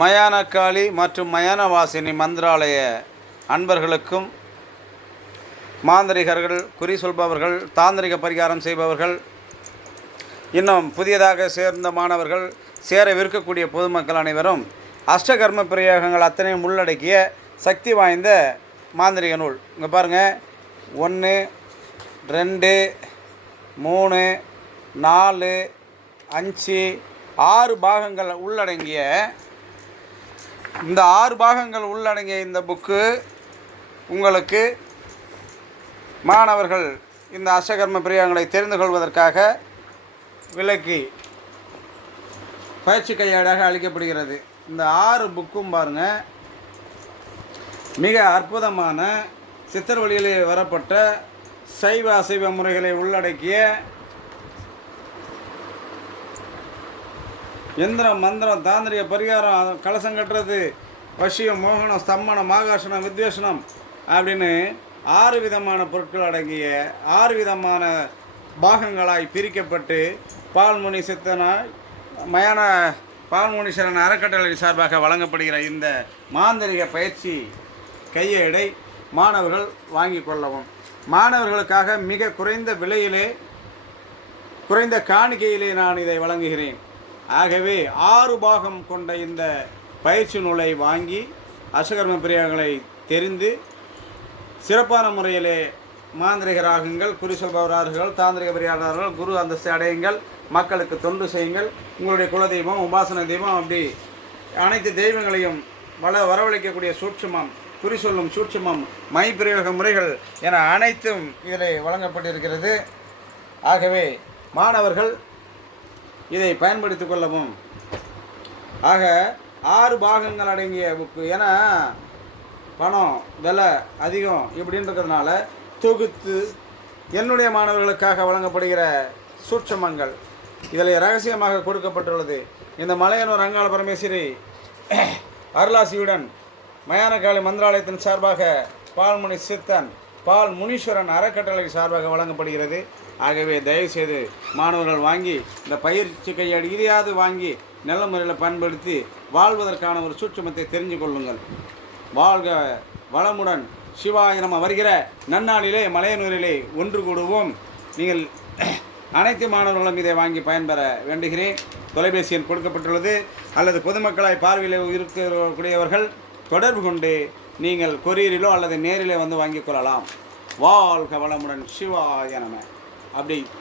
மயானக்காளி மற்றும் மயானவாசினி மந்திராலய அன்பர்களுக்கும், மாந்திரிகர்கள், குறி சொல்பவர்கள், தாந்திரிக பரிகாரம் செய்பவர்கள், இன்னும் புதியதாக சேர்ந்த மாணவர்கள், சேரவிருக்கக்கூடிய பொதுமக்கள் அனைவரும் அஷ்டகர்ம பிரயோகங்கள் அத்தனையும் உள்ளடக்கிய சக்தி வாய்ந்த மாந்திரிக நூல். இங்கே பாருங்கள், 1 2 3 4 5 6 பாகங்கள் உள்ளடங்கிய இந்த 6 பாகங்கள் உள்ளடங்கிய இந்த புக்கு உங்களுக்கு மாணவர்கள் இந்த அஷ்டகர்ம பிரயோகங்களை தெரிந்து கொள்வதற்காக விலக்கி பயிற்சி கையேடாக அளிக்கப்படுகிறது. இந்த 6 புக்கும் பாருங்கள், மிக அற்புதமான சித்தர் வழியிலே வரப்பட்ட சைவ அசைவ முறைகளை உள்ளடக்கிய எந்திரம், மந்திரம், தாந்திரிக பரிகாரம், கலசம் கட்டுறது, வசியம், மோகனம், ஸ்தம்மனம், ஆகாசனம், வித்வேஷனம் அப்படின்னு 6 விதமான பொருட்கள் அடங்கிய 6 விதமான பாகங்களாய் பிரிக்கப்பட்டு பால்முனி சித்தனாய் மயான பால்முனீஸ்வரன் அறக்கட்டளை சார்பாக வழங்கப்படுகிற இந்த மாந்திரிக பயிற்சி கையேடை மாணவர்கள் வாங்கி கொள்ளவும். மாணவர்களுக்காக மிக குறைந்த விலையிலே, குறைந்த காணிக்கையிலே நான் இதை வழங்குகிறேன். ஆகவே 6 பாகம் கொண்ட இந்த பயிற்சி நூலை வாங்கி அஷ்டகர்ம பிரயோகங்களை தெரிந்து சிறப்பான முறையிலே மாந்திரிகராகுங்கள், குறி சொல்பவரார்கள், தாந்திரிக பரிகாரர்கள், குரு அந்தஸ்து அடையுங்கள், மக்களுக்கு தொண்டு செய்யுங்கள். உங்களுடைய குலதெய்வம், உபாசன தெய்வம், அப்படி அனைத்து தெய்வங்களையும் வரவழைக்கக்கூடிய சூட்சுமம், குறி சொல்லும் சூட்சுமம், மை பிரயோக முறைகள் என அனைத்தும் இதில் வழங்கப்பட்டிருக்கிறது. ஆகவே மாணவர்கள் இதை பயன்படுத்தி கொள்ளவும். ஆக 6 பாகங்கள் அடங்கிய புக்கு. ஏன்னா பணம் விலை அதிகம் இப்படின்றதுனால தொகுத்து என்னுடைய மாணவர்களுக்காக வழங்கப்படுகிற சூட்சமங்கள் இதில் ரகசியமாக கொடுக்கப்பட்டுள்ளது. இந்த மலையனூர் அங்காள பரமேஸ்வரி அருளாசியுடன் மயானக்காளி மந்திராலயத்தின் சார்பாக பால்முனி சித்தன் பால் முனீஸ்வரன் அறக்கட்டளை சார்பாக வழங்கப்படுகிறது. ஆகவே தயவுசெய்து மாணவர்கள் வாங்கி இந்த பயிற்சி கையேடு இதையாவது வாங்கி நல்ல முறையில் பயன்படுத்தி வாழ்வதற்கான ஒரு சூட்சுமத்தை தெரிஞ்சு கொள்ளுங்கள். வாழ்க வளமுடன். சிவாய நம. வருகிற நன்னாளிலே மலையனூரிலே ஒன்று கூடுவோம். நீங்கள் அனைத்து மாணவர்களும் இதை வாங்கி பயன்பெற வேண்டுகிறேன். தொலைபேசி எண் கொடுக்கப்பட்டுள்ளது. அல்லது பொதுமக்களாய் பார்வையில் இருக்கக்கூடியவர்கள் தொடர்பு கொண்டு நீங்கள் கொரியரிலோ அல்லது நேரிலே வந்து வாங்கிக் கொள்ளலாம். வாழ்க வளமுடன். சிவாய நம. அப்படி